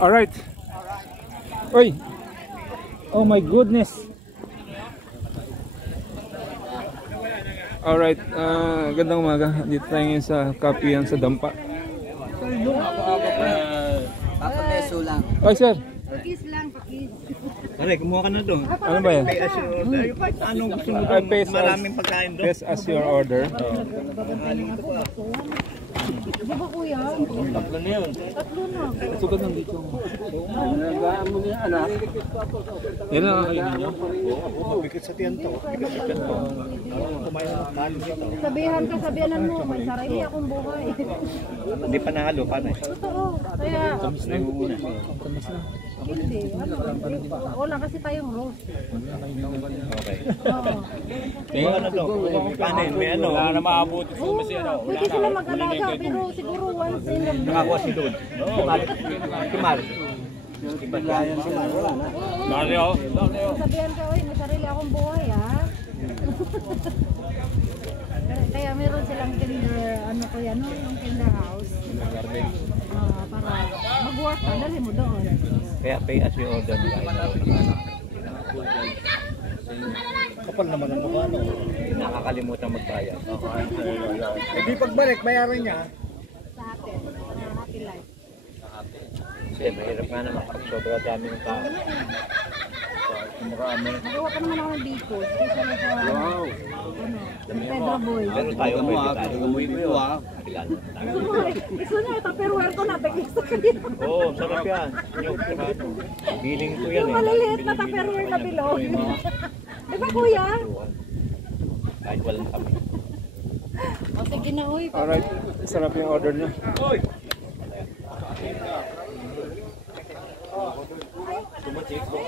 Alright. Oy. Oh my goodness. Alright. Gandang umaga. Dito tayo ngayon sa kapihan sa Dampa. Papapeso lang. Oy sir. Pakis lang, pakis. Pare, kumuha ka na doon. Ano ba yan? Pay as your order. Anong gusto mo Ay, doon? Maraming pagkain doon. Yes, as your order. Di ba kuya? Tatlo na yun. Tatlo na. Sugod ng dito. Nagaan mo na yan, anak. Yan lang kakainin nyo. Bigat sa tiyan to. Bigat sa tiyan to. Kumain ng talo dito. Sabihanan mo, may sarili akong buhay. Hindi pa nahalo, paano eh? Totoo. Kaya, Tamis na yung una. hindi. Wala kasi tayong roast. Okay. Oo. Tingnan na to. Paano yun? May ano? Wala na maabuti. Oo, pwede sila mag-alaga, pero siguro once in a blue. Nakakuha si Lud. Si Mar. Mario. Sabihan ka, oy, may sarili akong buhay, ha? Kaya meron silang kinder, ano ko yan, yung kinder house. Para mag-work ka, dali mo doon. Kaya pay as you order. Kapal naman ang mukha, no? Nakakalimutan magbayad. Hindi pagbalik, bayaran niya. Sa atin, happy life. Kasi mahirap nga naman kapag sobra dami ng tao. Magawa ka naman ako ng biko. Especially sa, ano, Pedro Boy. Pero tayo pwede tayo. Umuwi mo yun. Gusto niya, tupperware ko na, gusto ko dito. Oo, sarap yan. Biling ko yan Yung eh. maliliit na tupperware na bilog. Di ba kuya? Kahit walang kami. O sige na, uy. Alright. Sarap yung order nyo.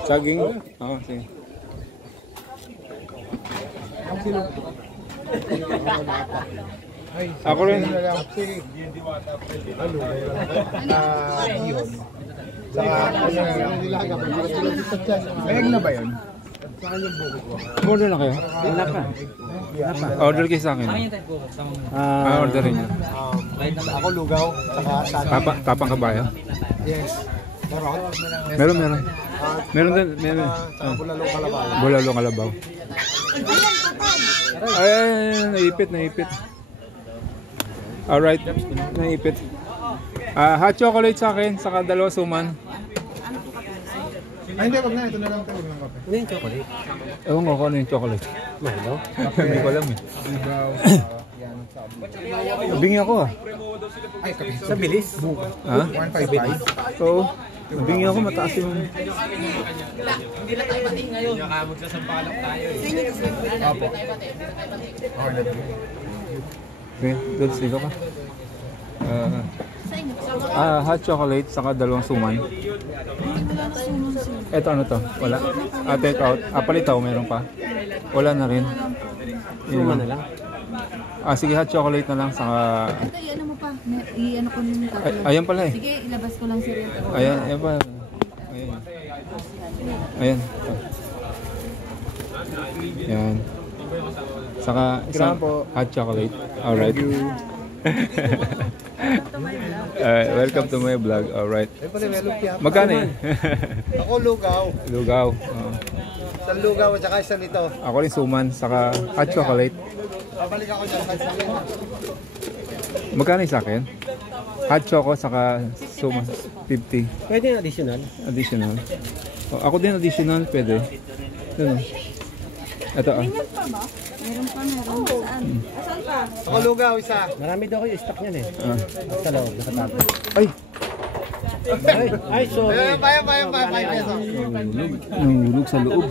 Saging? Oo, sige. Ako rin. Ayag na ba yun? Order na kayo? Wala pa. Order kayo sa akin. Orderin nyo. Ako lugaw, saka Tapang kabayo? yes. Meron. Meron din. Meron. Saka bulalong kalabaw. Bulalong kalabaw. Ay, naipit. Alright, naipit. Hot chocolate sa akin, saka dalawa suman. Ay hindi, wag na. Ito na lang tayo ng kape. Ano yung chocolate? Ewan ko kung ano yung chocolate. Ano? Hindi ko alam eh. Lugaw, yan ang sabi. Nabingi ako ah. Ay, kape. Sa bilis? Ha? 155. So, nabingi ako, mataas yung... Opo. Okay na. Okay, good, silo ka. Hot chocolate, saka dalawang suman. Eto ano to? Wala? Take out. Palitaw, meron pa? Wala na rin. Suman na lang? Sige, hot chocolate na lang, saka... Ito, i-ano mo pa. I-ano ko nung tatlo. Ayan pala eh. Sige, ilabas ko lang sir. Ayan pa. Ayan. Ayan. Saka isang hot chocolate. Alright. Welcome to my vlog. Alright. Magkano eh? Ako lugaw. Lugaw. Isang lugaw at saka isang ito. Ako rin suman, saka hot chocolate. Babalik ako dyan. Kahit sa akin. Magkano yung sa akin? Hot choco, saka suman. 50. Pwede yung additional? Additional. Ako din additional, pwede. Ito. Ito ah. Meron pa. Saan? Saan pa? Ako lugaw, isa. Marami daw kayo stock niyan eh. Ah. Sa loob, nakatapos. Ay! Ay, sorry. Bayang 5 pesos. Nahulog sa loob.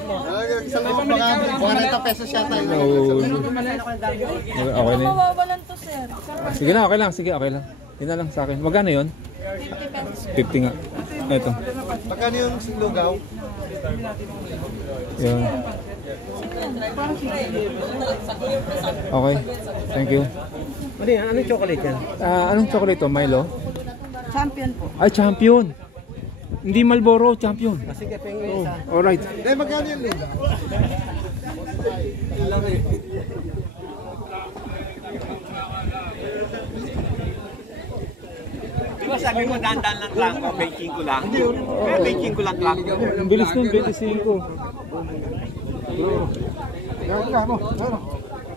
Isang loob baka 40 pesos yata yun. Nahulog. Okay na yun. Mawawalan to sir. Sige na, okay lang. Sige, okay lang. Yun na lang sa akin. Magkano yun? 50 nga. Ito. Magkano yung lugaw? Yan. Okay. Thank you. Ano yan? Anong chocolate yan? Anong chocolate to? Milo? Champion po. Ay, champion. Hindi Marlboro, champion. Sige, pengen isa. Alright. Eh, magkano yung lugaw? sabi mo, dandan lang lang, baking ko lang. Baking ko lang lang. Ang bilis nun, 25.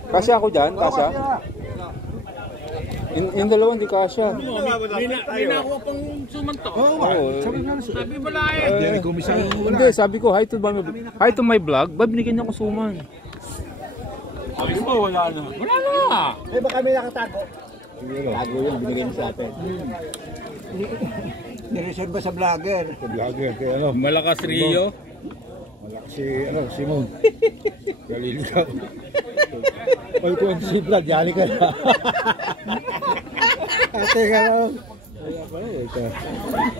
Kasya ako dyan, kasya. Yung dalawa hindi kasya. May nakuha pang sumanto. Sabi mo lang Hindi, sabi ko, hi to my vlog, babinikin niya ko suman. Sabi mo, wala na. Wala na! Eh, baka may nakatago. Tago yung binigay sa atin. Nireserve ba sa vlogger? Sa vlogger, kaya ano? Malakas Rio. Malakas si, Simon. Galiligaw. Oy, kung si vlog, yali ka na. Ate ka lang.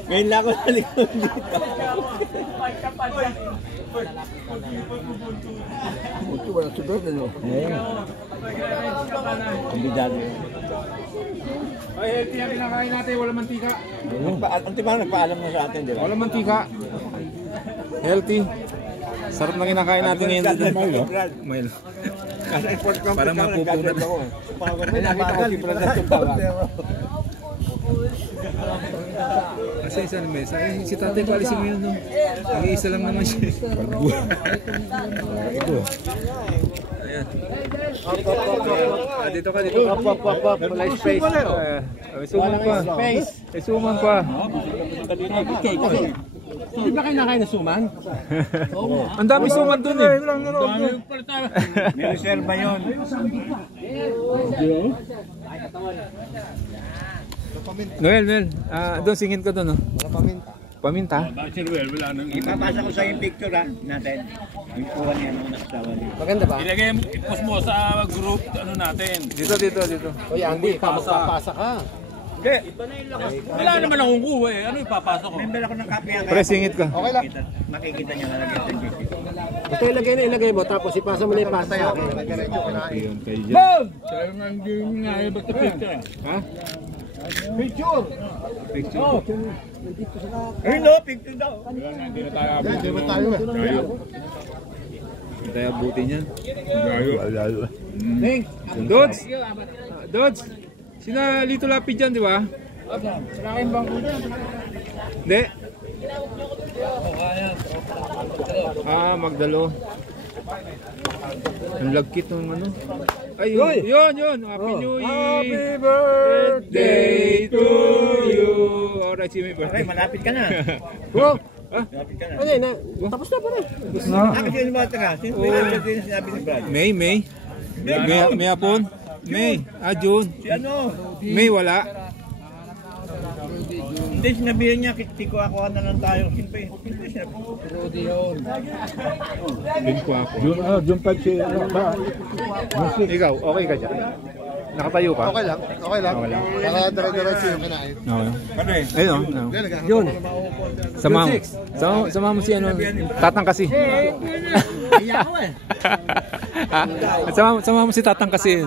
Ngayon lang ako nalikod dito. Ito, wala sugar na no? Kumbidado. Ay, healthy ang kinakain natin, wala mantika. Ang timang nagpaalam mo sa atin, di ba? Wala mantika. Healthy. Sarap na kinakain natin ngayon dito. Milo. Kasi import company Para mapupunat ako. May nakita ko si Brad at yung bawa. Kasi isa na mesa. Si tatay palisin mo yun. Nag-iisa lang naman siya. Ito. Ayan. Dito ka, dito. Wala space. May suman pa. May suman pa. Hindi ba kayo nakain na suman? Ang dami suman dun eh. May reserva yun. Noel. Doon singin ka doon. Paminta. Ipapasa ko sa yung picture natin. Yung kuha niya nung nakasawa niya. Maganda ba? Ilagay mo, i-post mo sa group ano natin. Dito. Oy, Andy, papasa ka. Hindi. Wala naman akong kuha eh. Ano ipapasok ko? Member ako ng kapya. Pre, singit ka. Okay lang. Makikita niya na lagyan ng GT. Ito ilagay mo, tapos ipasa mo na yung pasta sa akin. Ayun, kayo dyan. Boom! Sabi nga hindi nga iba't na picture. Ha? Picture! Picture. Ay no, picture daw. Hindi na tayo Hindi ba tayo eh? Hindi tayo abutin yan. Dods! Dods! Sina Lito Lapid dyan, di ba? Hindi. Magdalo. Ang lagkit ng ano. Ay, yun. Happy New Year. Happy birthday to you. Alright, si may Okay, birthday. malapit ka na. Bro! Malapit ka na. Ano na? Tapos na pa rin. Kasi yung bata ka, since may sinabi ni Brad. May hapon? May. June. Si ano? May wala. Hindi, sinabihan niya, tiko ako na lang tayo. Siyempre, hindi sinabi. Lingko ako. June 5 si ano ba? Ikaw, okay ka dyan? Nakatayo ka? Okay lang. Okay lang. Para dire-diretso yung kinain. Okay. Ano eh? Ayun, no. Yun. Sama mo si ano, Tatang kasi. Iya ako eh. Sama mo si Tatang kasi.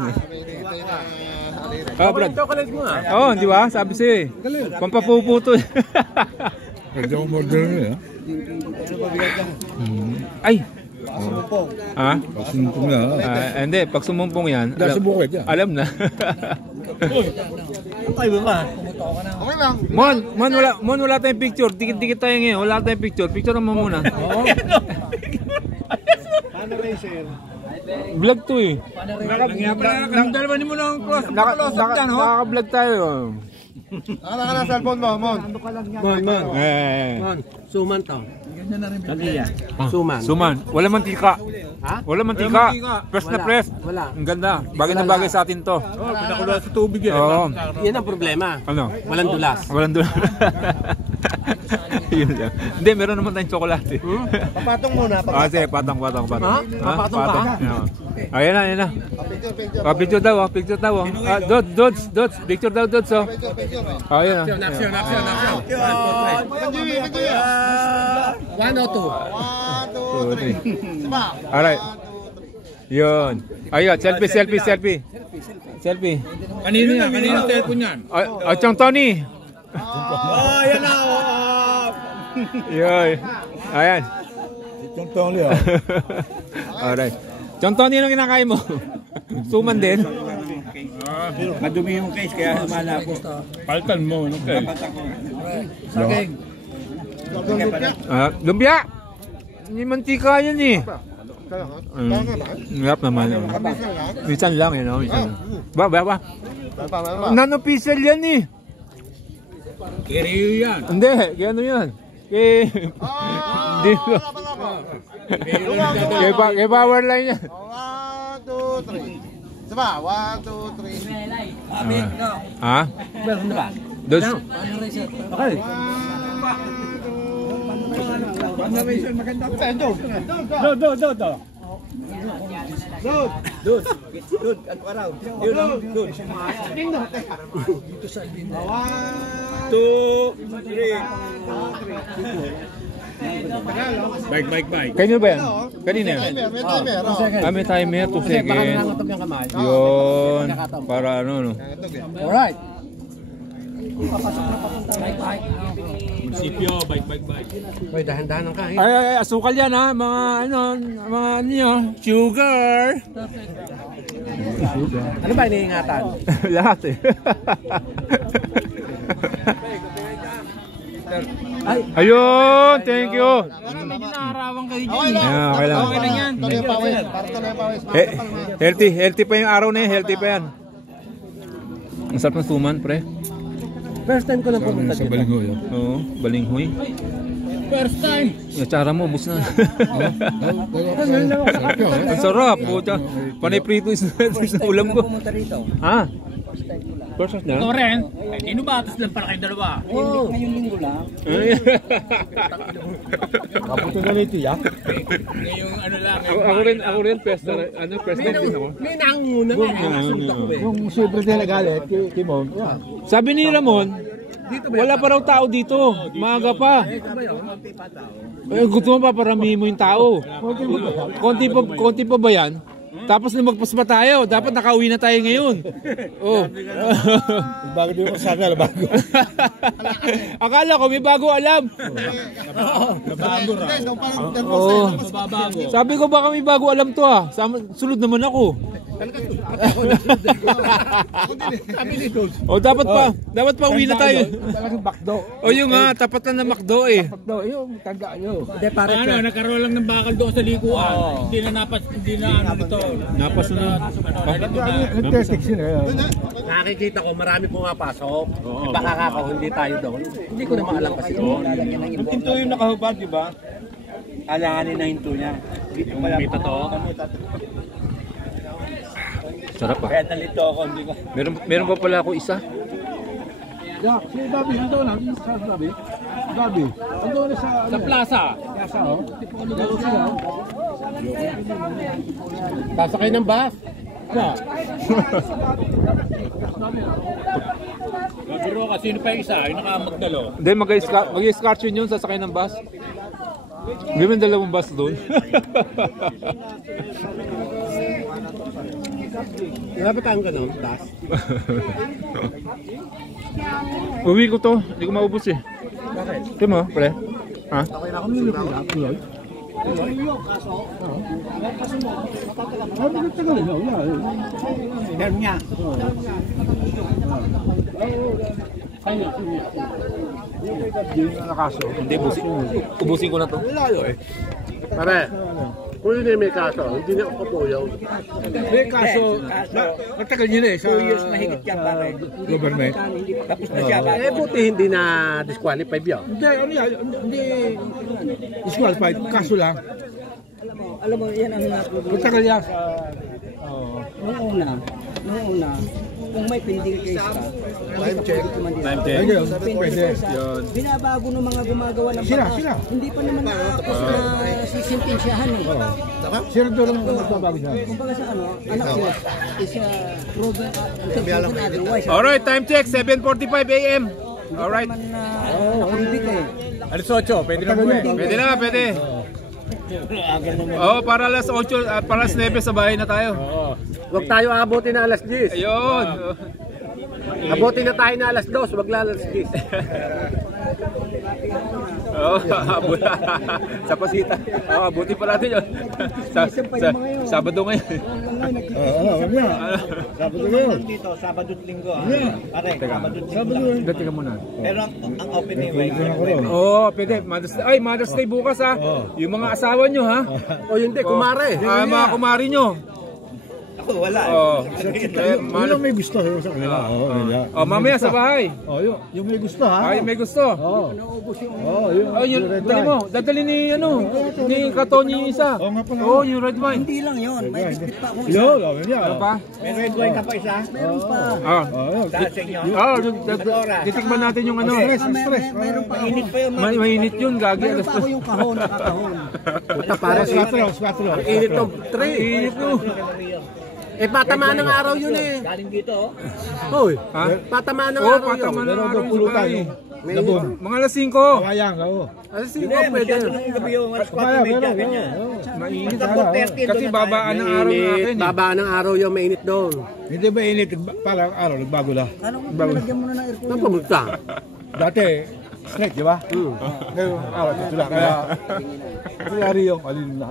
Brad. Chocolate mo ah. Oo, di ba? Sabi siya eh. Pampapuputo. Pwede mo order niya. Ay! Sumumpong. Ha? Sumumpong na. Hindi, pag sumumpong yan, Subukin yan. alam na. Tayo ba? Okay lang. Mon, wala tayong picture. Dikit-dikit tayo ngayon. Wala tayong picture. Picture mo muna. Paano racer? Vlog to eh. Dalawa mo ng close. Nakaka-vlog tayo. Nakala ka na cellphone mo, Mon. Suman to. Tagiya. Suman. Wala mantika. Ha? Wala mantika. Press na press. Wala. Ang ganda. Bagay na bagay sa atin to. Pinakulo sa tubig yan. Oo. Yan ang problema. Ano? Walang dulas. Walang doon. Yun lang. Hindi, meron naman tayong tsokolate. Papatong muna. Sige, patang. Ha? Papatong ka? Ayan na. Picture daw. Dods. Picture daw, Dods. Ayan na. Action. One o two. 1, 2, 3. Alright. Yun. Ayun, selfie. Kanino yan? Kanino cellphone yan? Chong Tony. Oh, yan na. Yun. Ayan. Itong tong liya. Alright. Chong Tony, anong kinakain mo? Suman din. case. Madumi yung case, kaya humana ako. Paltan mo, no? Okay. Saging. Lumpia! Hindi mantika yan eh. Hirap naman. Minsan lang yun, no? Minsan lang. Ba? Nanopisal yan eh. Kiriyo yan. Hindi, kaya ano yan? Hindi ko. Kaya power line yan. 1, 2, 3. Saba, 1, 2, 3. Ha? Meron na ba? Dos. Okay. Dude, ano ka raw? Dude. 2, 3. Bike. Kanino ba yan? Kanino yan? May timer. May timer, 2 Baka seconds. nangangatog yung kamay. Yun. Para ano, no? Alright. Munisipyo, bike. Hoy, dahan-dahan ang kain. Ay, asukal yan ha. Mga ano yun. Sugar. Ano ba iniingatan? Lahat eh. Ayun, thank you. Okay lang. Tuloy yung pawis. Para tuloy yung pawis. Healthy pa yung araw na yun. Healthy pa yan. Ang sarap ng suman, pre. First time ko lang pumunta Sa dito. Balinghoy. Oo, balinghoy. First time. Yung tsara mo, ubus na. Ang sarap, puta. Panay prito is ulam ko. Ha? First time Ito na? rin. Nino ba? Tapos lang para kayo dalawa. Oh. Kaputo na nito, ya? Ngayong ano lang. Ako rin, first time din ako. May nanguna nga. Nakasunod ako eh. Yung super din nagalit, kay Mom. Sabi ni Ramon, wala pa raw tao dito. Maaga pa. Gusto mo pa parami mo yung tao. Konti pa ba yan? Tapos lumagpas pa tayo. Dapat nakauwi na tayo ngayon. Oh. Bago din yung kasama, bago. Akala ko may bago alam. Oh. Sabi ko baka may bago alam to ah. Sunod naman ako. Oh, dapat pa uwi na tayo. Talagang bakdo. Oh, yung nga, tapat lang na McDo eh. Bakdo, yung tandaan nyo. Hindi, pare. Ano, nagkaroon lang ng bakal doon sa likuan. Hindi na ano nito. Napas na. Nag-testing sila. Nakikita ko marami pumapasok. Baka kako, hindi tayo doon. Hindi ko naman alam kasi doon. Yung tinto yung nakahubad, di ba? Alanganin na hinto niya. Dito pala. May totoo. Sarap ah. Kaya nalito ako, hindi ko. Meron pa pala ako isa. Ya, si Gabi, nandun na. Sa Gabi. Gabi. Nandun na sa... Sa plaza. Yasa, oh. Nandun sila, oh. Sasakay ng bus. Biro ka, sino pa yung isa? Yung nakamagdalo. Hindi, mag-escort yun sasakay ng bus. Gawin dalawang bus doon. Grabe tayong ganun, bus. Uwi ko to, hindi ko maubos eh. Bakit? Ito mo, pre. Ha? Okay na ako nilipila. Tuloy. Meron niya. Hindi, ubusin ko na to. Pare, kung yun yung may kaso, hindi na ako kapuyaw. May kaso, matagal yun eh sa 2 years mahigit yan, pare. government. Tapos na siya, pare. Eh, buti hindi na disqualified yun. Hindi, ano yan, hindi disqualified, kaso lang. Alam mo, yan ang naproblema. Matagal yan. Noong una, kung may pending case ka, Time check. Time check. Ayun, pending pwede. case ka, binabago ng mga gumagawa ng Sila, batas. sila. Hindi pa naman nakapos na sisintensyahan eh. Sino doon ang magbabago siya? Kumbaga sa ano, anak sila is proven otherwise. Alright, time check, 7:45 AM. Alright. Man nakumbit eh. Alas 8, pwede na po eh. Pwede na, pwede. Oh, para alas 8, para alas 9 sa bahay na tayo. Huwag tayo abutin na alas 10. Ayun. Abutin na tayo na alas 2, wag na alas 10. Oh, sa pasita. Oh, abuti pa natin 'yon. Sabado ngayon. mamaya. Sabado na yun. Dito, Sabado at Linggo. Pare, Teka. Sabado at Sabado Linggo. yun. Dati ka muna. Pero ang open eh, Oo, pwede. Mother's Day bukas ha. Yung mga asawa nyo ha. O yun di, kumare. Mga kumari nyo. Ako, wala. Yun ang may gusto sa kanila. Mamaya sa bahay. Yung may gusto ha. Ay, may gusto. Yun. Dali mo. Dadali ni Katony isa. Oo, yung red wine. Hindi lang yun. May biscuit pa ako. Yun, Ano pa? May red wine ka pa isa? Meron pa. Dahil sa inyo? Titikman natin yung ano. Meron pa ako. Init pa yun. Mainit yun, gagi. Meron pa ako yung kahon, nakakahon. Puta pare. Squatro. Init ng tray. Init mo. Eh, patamaan ng araw yun eh. Galing dito, Hoy, Ha? patamaan ng Oo, araw yun. pataman ng Meron araw daw yung pulutan. sabay. Labon. Mga alas 5. Kayang, oo. Alas Hindi, 5 pwede. masyado ng gabi yung alas 4:30, ganyan. Mainit. Basta 4:30 Kasi doon na babaan ng araw natin. Babaan ng araw yung mainit doon. Hindi ba init? Parang araw, nagbago na. Ano kung pinalagyan mo na ng aircon? Saan pumunta? Dati, straight, di ba? Ngayon, araw, ito lang. Kaya, nangyari yung alin na.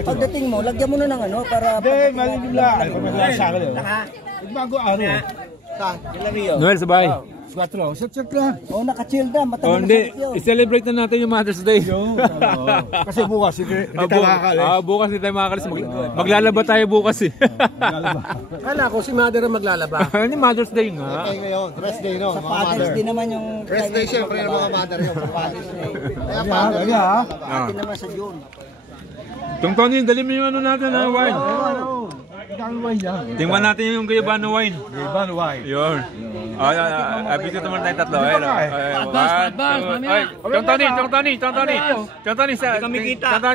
Pagdating mo, lagyan mo na ng ano para Hindi, malilim lang. Ay, kung nagawa sa akin, nagbago araw. Noel, sabay. Squatro, set lang. naka-chill na, Oh, matagal na hindi. sakit yun. I-celebrate na natin yung Mother's Day. Kasi bukas, hindi tayo makakalis. Bukas hindi tayo makakalis. Maglalaba tayo bukas eh. Kala ko si Mother ang maglalaba. Hindi Mother's Day nga. Kaya ngayon, rest day no, Sa mga Father's mother. Day naman yung... Rest day syempre ng mga mother yun, sa Father's Day. Kaya Kaya, father kaya, ha? Atin naman sa June. Tung Tony, dali mo yung ano natin na wine. Ang wine yan. Tingnan natin yung Guyabano wine. Iban wine. Yun. Abigyan naman tayo tatlo. Tung Tony,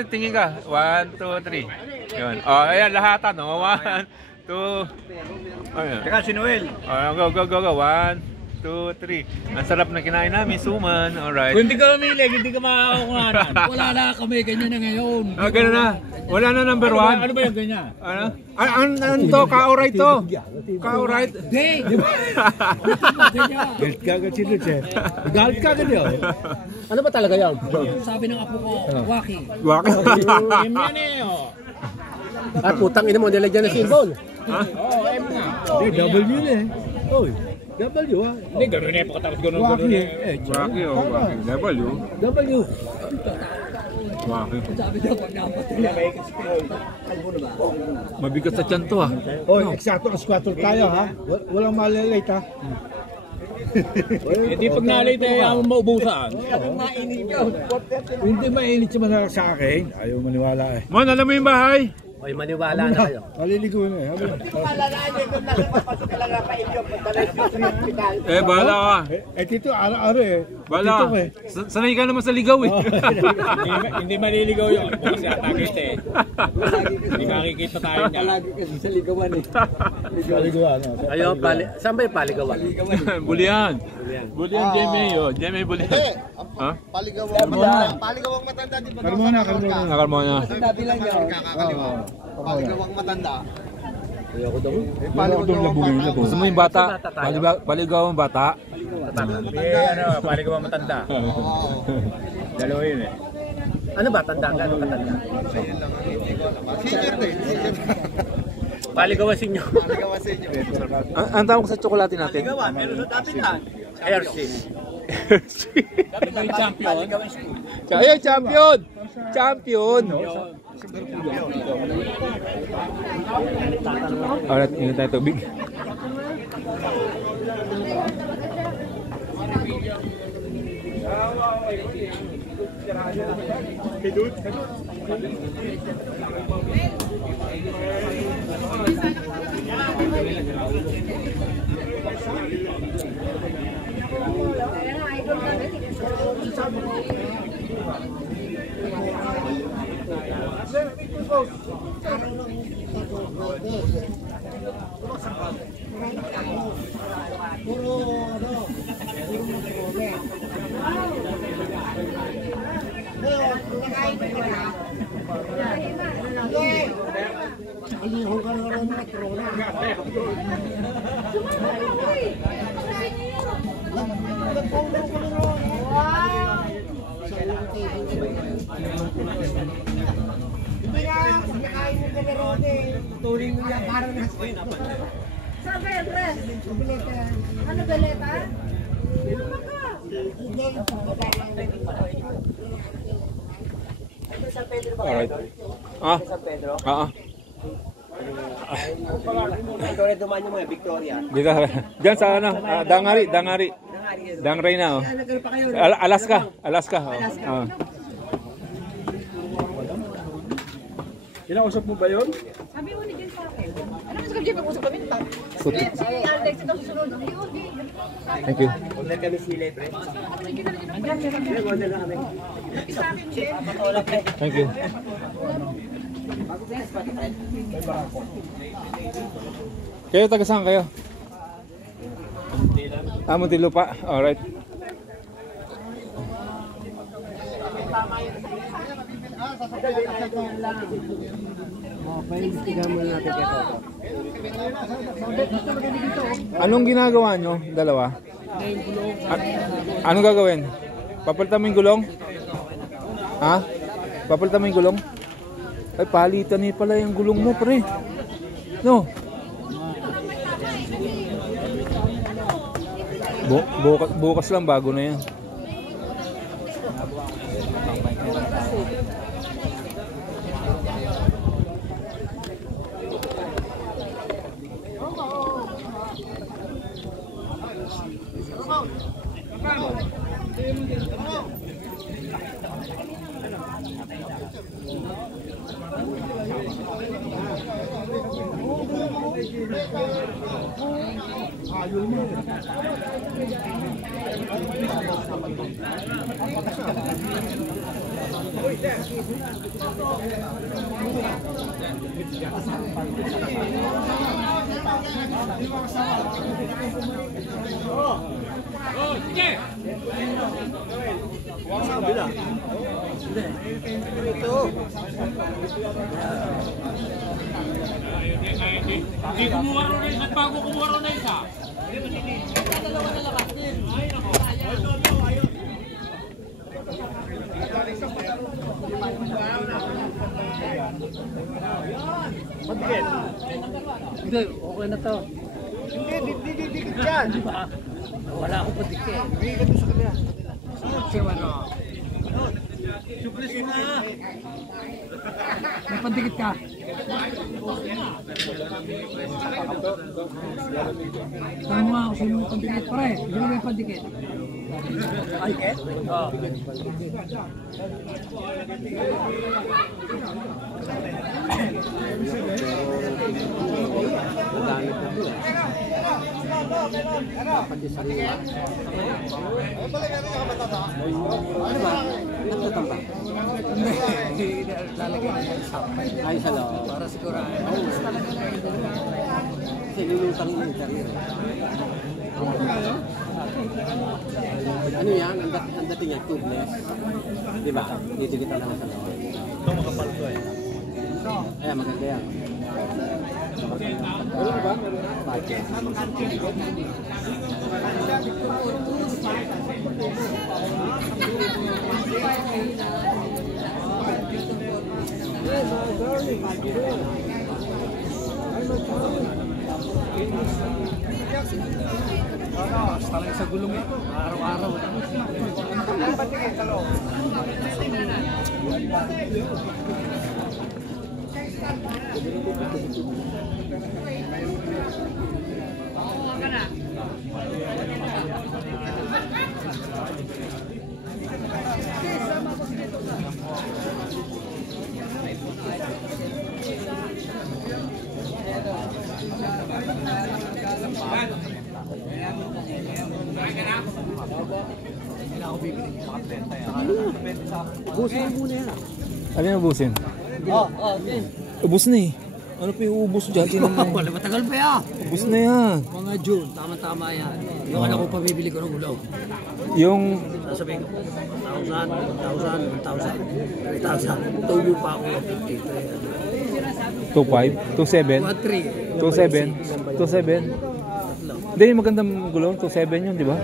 tingin ka. 1, 2, 3. Yun. Ayan, lahatan. 1, 2. Ayan. Teka, si Noel. Go. 1, 2, 3. Ang sarap na kinain namin, suman. Alright. Kung hindi ka mamili, hindi ka makakakuhanan. Wala na kami, ganyan na ngayon. Ganun na. Wala na number 1. Ano ba yung ganyan? Ano? Ano to? Ka-alright to? Ka-alright? Hindi! Galit ka agad si Luce. Galit ka agad yun. Ano ba talaga yan? Sabi ng apo ko, Waki. Waki. M yan eh, oh. At putang ina mo, nilagyan na symbol. Oo, M nga. Hindi, W yun eh. Oy, W ha. Hindi, gano'n eh, pagkatapos gano'n Waki eh. eh. Waki, oh. Waki. W. W. Waki. Sabi daw, pag napatay. Mabigat sa tiyan to ah. Oy, eksakto ang squatter tayo ha. Walang malilate ha. Hindi pag nalay tayo, maubusan. Hindi mainit yung manarap sa akin. Ayaw maniwala eh. Mon, alam mo yung bahay? Oy, maniwala na kayo. Maliligo na eh. Bahala ka. Tito, araw-araw eh. Bahala Tito ka. eh. Sanay ka naman sa ligaw eh. Hindi maliligaw yun. Bukas yata kita eh. Hindi makikita tayo niya. Lagi kasi sa ligawan eh. Maliguan. Ayo, saan ba yung paligawan? Bulian. Bulian, Jemmy. Jemmy, Bulian. Ha? Paligawang matanda, di ba? Karmona. Nakal mo na. Sinabi lang niya. Kakakaliwa. Paligawang matanda. Gusto mo yung bata? Paligaw ang bata? Paligaw ang matanda. Dalawa yun eh. Ano ba? Tanda ka? Ano katanda? Senior din. Paligawan sinyo. Paligawan sa inyo. Ang tawag sa tsokolate natin? Meron sa dati lang. Hershey. Yung champion. Ayun, champion! Champion! Alright, ingin tayo tubig. Hindi nga, nakain mo ka na ron eh. tuling nila, parang nasa Saan ba yan, Ren? Ano, Beleta? Alright. Ah? Ah. Victoria dumaan yung mga Victoria. Dito. Diyan sa ano? Dangari. Dangray na. Oh. Nagkaroon pa kayo. Alaska. Oh. Kinausap mo ba yun? Sabi mo ni Jen sa akin. Ano mas kami pag-usap kami? Si Alex ito susunod. Hindi. Thank you. Order kami sila, pre. Thank you. Kayo taga saan kayo? Muntinlupa. Alright. Anong ginagawa nyo, dalawa? Anong gagawin? Papalitan mo yung gulong? Ha? Papalitan mo yung gulong? Ay, palitan niya pala yung gulong mo, pre. No? Bukas lang, bago na yan. Hindi kumuha rin na isa, bago kumuha rin na isa. Hindi, okay na to. Hindi, dikit yan. Wala akong padikit. Bigay ka doon sa kanila. Suplis mo na. May pandikit ka. Tama mo ako sino may pandikit pare. Hindi mo may pandikit. Ay, ket? Oo. Hindi, lalagyan na yung sapay. Ay, sa loob. Para sigurado. Kasi lulutang yung interior. Ano yan? Ang dating niya, tubeless. Diba? Dito kita lang sa loob. Ito makapal to eh. Ayan, maganda yan. Meron ba? Budget. Talaga sa gulong ito. Araw-araw. Patingin sa loob. Ubusin mo muna yan. Ano yung ubusin? Din. Ubus na eh. Ano pa yung ubus dyan? Wala, matagal pa yan. Ubus na yan. Mga June, tama-tama yan. Yung anak ko pabibili ko ng gulong. Yung Sasabihin ko, 1,000, 3,000. Tulo pa ako ng 50. 2.5, 2.7, 2.7, 2.7. Hindi, yung magandang gulong, 2.7 yun, di ba?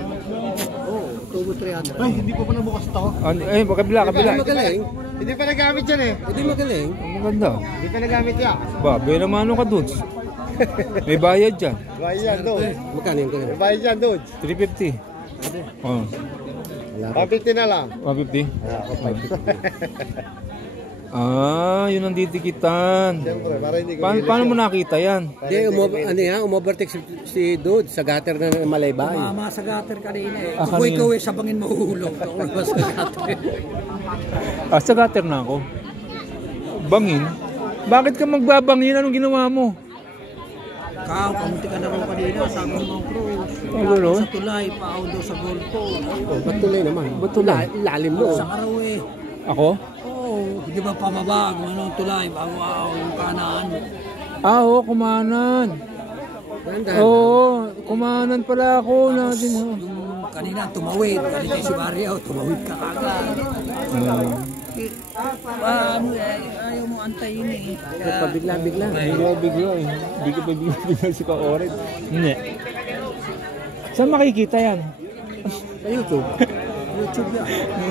Oo. Tubo 300. Ay, hindi po pa nabukas ito. Ay, kabila. Magaling. Hindi pa nagamit yan eh. Hindi magaling. Ang maganda. Hindi pa nagamit yan. Ba, may naman ka doon. May bayad dyan. Bayad yan, Dodge. Magkano yung ganun? May bayad yan, Dodge. 350. Oh, 150 na lang. 150. Yun ang didikitan. Siyempre, para hindi ka Paano mo nakita yan? Hindi, umovertake si Dude sa gutter na Malaybay. Mama sa gutter kanina eh. Ah, Kung kanina. ikaw eh, sa bangin mahuhulog. Ako ba sa gutter? Sa gutter na ako. Bangin? Bakit ka magbabangin? Anong ginawa mo? Kao, kamunti ka na rin kanina. Sabi ng mga crew. Gano'n? Sa tulay, paaw daw sa golpo. Ba't tuloy naman? Ba't tuloy? Lalim mo. Sa araw eh. Ako? Oo, di ba pababa, kung anong tulay, bago yung kanan. Oo, kumanan. Oo, kumanan pala ako. Yung kanina tumawid, kanina si Mario, tumawid ka kagad. Ayaw mo antayin eh. Pabigla-bigla. Bigla eh. Hindi ko pa bigla si Ka-Ored. Hindi. Saan makikita yan? Sa YouTube. YouTube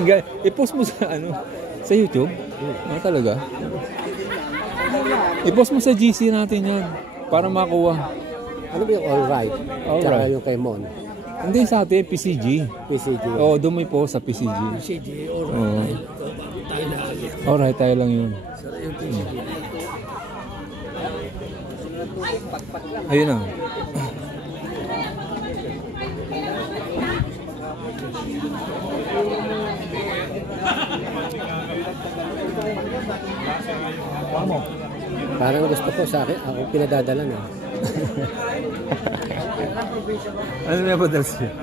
yan. I-post mo sa sa YouTube? Talaga? I-post mo sa GC natin yan. Para makuha. Ano ba yung Alright? Tsaka Alright. yung kay Mon. Hindi sa atin, PCG. PCG. Oo, doon may post sa PCG. CJ, Oo. tayo na agad. Alright, tayo lang yun. Ayun na. Parang gusto ko sa akin, ako pinadadala na. Ano na ba dal siya?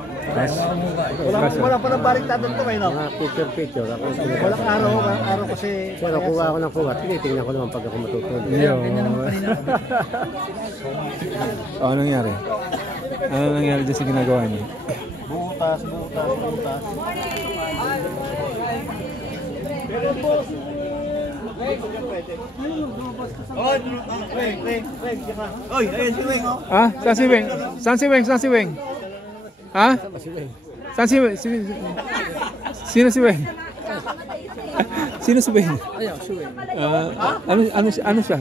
Wala pa nang baliktadan to kayo, no? Mga picture. Ako Walang araw kasi... pero kuha ako ng kuha. Tinitingnan ko naman pag ako matutulog. Ano nangyari? Ano nangyari dyan sa ginagawa niyo? Butas. Oy, ayun si Weng, oh. Ah, saan si Weng? Saan si Weng? Ha? Saan si Weng? Sino si Weng? Sino si Weng? Ayaw, si Weng. Ano siya?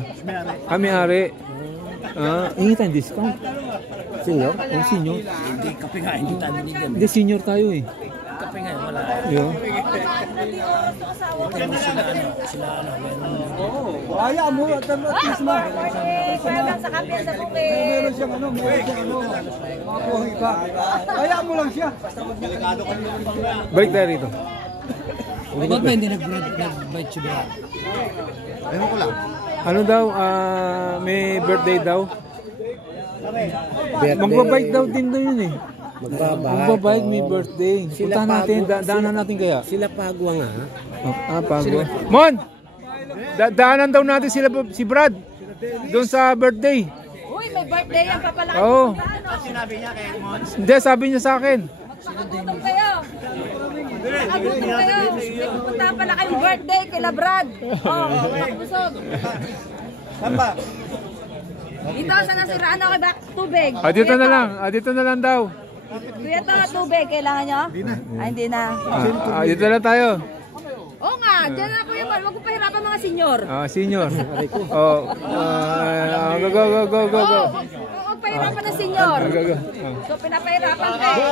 May-ari. Hingi tayong discount. Senior? Oh, senior. Hindi, kape nga, hindi tayo binigyan. Hindi, senior tayo eh. Kape nga, wala. Yo. Ayaw mo, at least mo. Sa kape sa bukid. Meron siyang mga buhay iba. Ayaw mo lang siya. Balik tayo rito. Ba't ba hindi nag-bite si Brad? Ewan ko lang. Ano daw? May birthday daw? Magbabike daw din daw yun eh. Magbabike, may birthday. Punta natin, daanan natin kaya. Sila Pagwa nga. Pagwa. Mon! Daanan daw natin si Brad. Doon sa birthday. Uy, may birthday yan papalaki. Oo. Sinabi niya kay Mon. Hindi, sabi niya sa akin. Nakagutom kayo. May pupunta pala kayong birthday kila Brad. Nakabusog. Saan ba? Dito, saan nasiraan ako ba? Tubig. Dito na lang. Dito na lang daw. Kuya to, tubig. Kailangan nyo? Hindi na. Hindi na. Dito na tayo. Oo nga, dyan na Kuya Mon. Huwag ko pahirapan mga senyor. Senior. Oh, go. Huwag pahirapan ng senyor. Go. So, pinapahirapan kayo.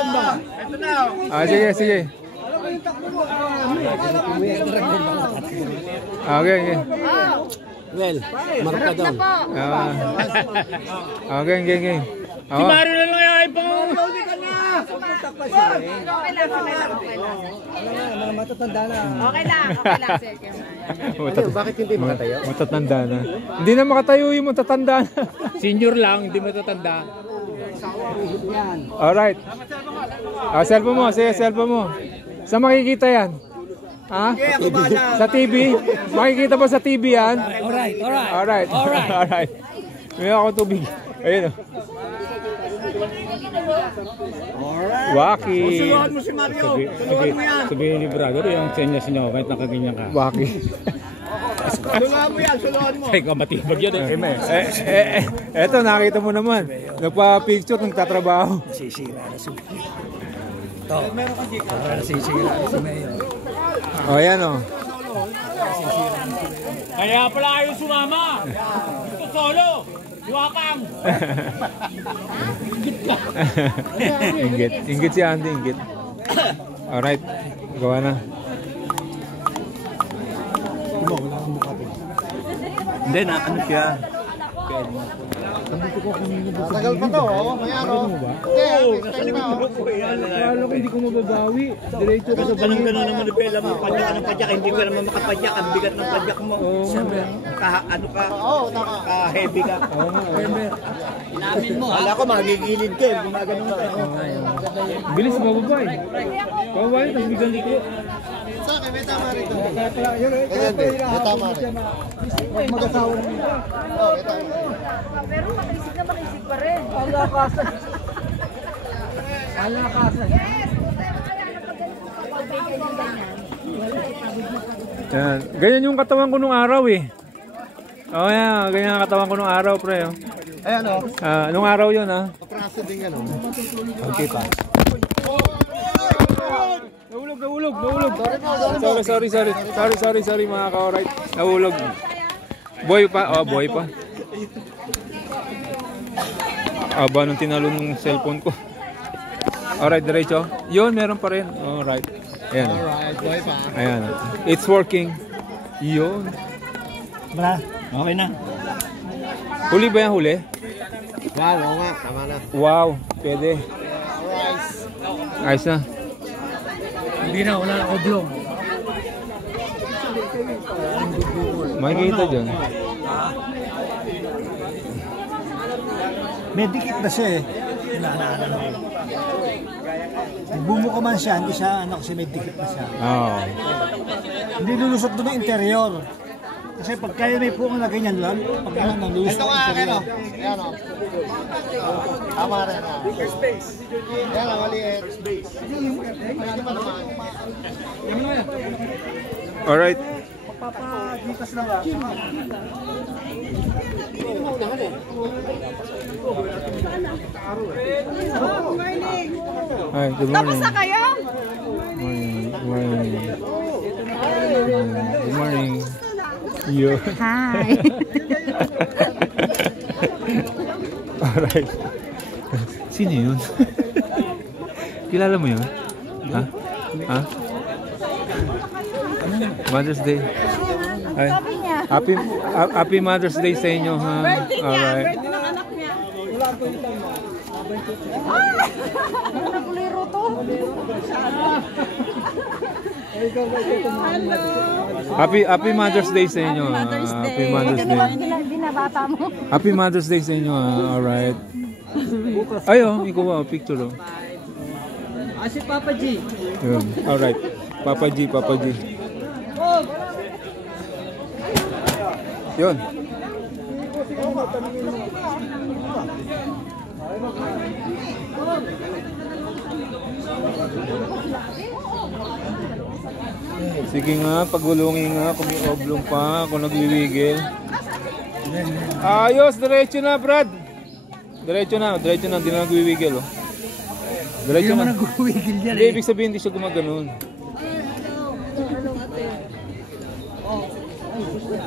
Sige. Okay. Well, marka doon. Okay. Si Mario na lang ay pang... Okay lang. Matatanda na. Okay lang. Sige. Bakit hindi makatayo? Matatanda na. Hindi na makatayo yung matatanda na. Senior lang, hindi matatanda. Alright. Cellphone mo. Sige, cellphone mo. Saan makikita yan? Ha? Sa TV? Makikita ba sa TV yan? Alright. May ako tubig. Ayun o. Waki. Susuruan mo si Mario. Susuruan mo yan. Sabihin ni brother, yung senyas niyo, kahit nakaganyan ka. Waki. Suluhan mo yan, suluhan mo. Ay, matibag yan eh. Eto, nakita mo naman. Nagpa-picture ng tatrabaho. Sisira na si Ito, sisira na si Mayor. O, yan o. Kaya pala kayo sumama. Ito solo. Iwakang. Inggit si Andy, inggit. Alright, gawa na. Hindi na, ano siya? Tagal pa to, oh. May ano. Expect na, oh. Akala ko hindi ko mababawi. Diretso ka sa Ganun naman ni Bella mo, padyak ka ng padyak, hindi ko naman makapadyak, ang bigat ng padyak mo. Siyempre, ano ka, ka-heavy ka. Inamin mo, ha? Kala ko magigilid ka, gumagano ka. Bilis, mababay. Mababay, tapos biglang liko. Sa akin, may tama rito. Ganyan din, may tama rin. Mag-asawa naman. Oo, may tama. Pero makisig na makisig pa rin. Yan. Ganyan yung katawan ko nung araw eh. Oh, yan. Ganyan ang katawan ko nung araw, pre. Oh. Ayan, oh. Nung araw yun, ha. Kapraso din yan, oh. Okay pa. Nahulog. Sorry, mga ka-alright. Nahulog. Boy pa. Boy pa. Aba nung tinalo ng cellphone ko. Alright, diretso. Yun, meron pa rin. Alright. Ayan. Alright, boy pa. Ayan. It's working. Yun. Bra, okay na. Huli ba yan, huli? Wow, oo nga, tama na. Wow, pwede. Ayos na. Hindi na, wala na oblong. Makikita dyan. May dikit na siya eh. Bumuka man siya, hindi siya ano kasi may dikit na siya. Oo. Hindi lulusot doon ng interior. Kasi pag kaya may punga na ganyan lang, pag ano nalulusot Ito ng nga, interior. ayan, oh. Tama rin, ah. Space. Ayan, ang maliit. Space. Pwede pa naman. Alright. Papagitas na nga. Hi, good morning. Tapos na kayo? Good morning. Yo. Hi. Alright. Sino yun? Kilala mo yun? Ha? Mother's Day. Ay. Sabi niya. Happy Mother's Day sa inyo, ha? Alright. Birthday ng anak niya. Nakuliro to. Happy Mother's Day sa inyo. Happy Mother's Day. Binabata mo. Happy Mother's Day sa inyo. Alright. Ayo, ikaw ba picture oh. Si Papa G. Yun. Alright. Papa G. Yun. Sige nga, pagulungin nga kung may oblong pa, kung nagwiwigil. Ayos, diretso na, Brad. Diretso na, hindi na nagwiwigil, oh. Diretso na. Nagwigil yan Hindi, ibig sabihin, hindi siya gumaganon.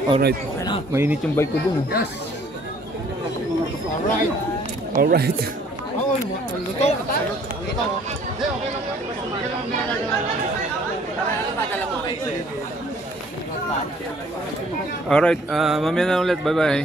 Alright. Mainit yung bike ko dun, oh. Yes. Alright. Alright. Ang luto. Luto. Hindi, okay lang. Alright, mamaya na ulit. Bye-bye.